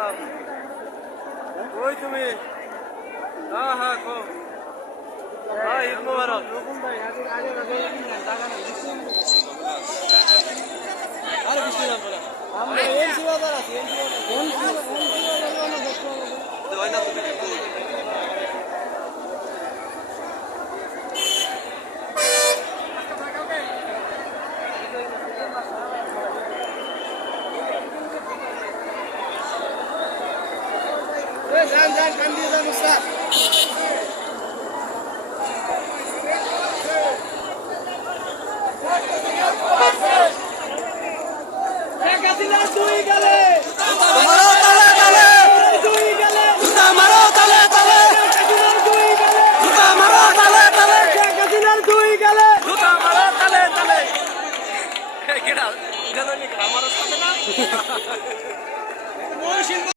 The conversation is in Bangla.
সালাম। কই তুমি? হ্যাঁ হ্যাঁ কো। হ্যাঁ ঈদ মোবারক। আরে বৃষ্টি না পড়া। আমরা এনসি বাজার আছি, এনসি বাজার। হয় না তুমি কি বল? যান যান কান দিয়ে যান উস্তাদ।